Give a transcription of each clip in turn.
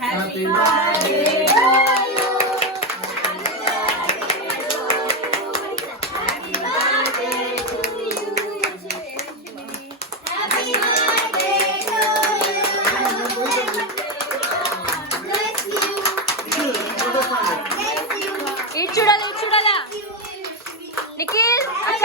Happy birthday to you. Happy birthday to you. Happy birthday to you. Bless you. ఇటు చూడాలి ఇటు చూడాలా నిఖిల్ అక్క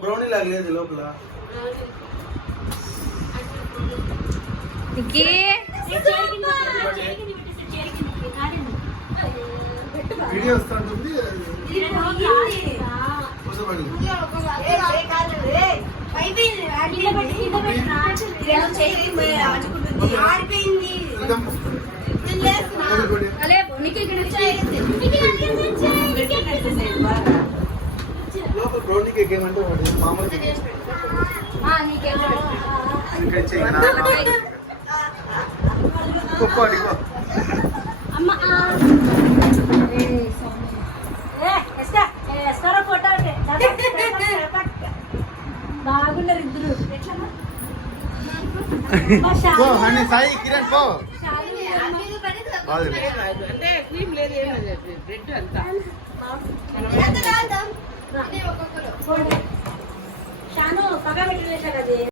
బ్రౌనీ లాగలేదు లోపల నిఖి వీడియో వస్తుంది లోపల బ్రౌనీ కేక్ ఏమంటే మామూలు బాగున్నారు ఇద్దరు సాయి కిరణ్ పో అంటే క్రీమ్ లేదు బ్రెడ్ అంతా షాను పక్క పెట్టలేసా కదా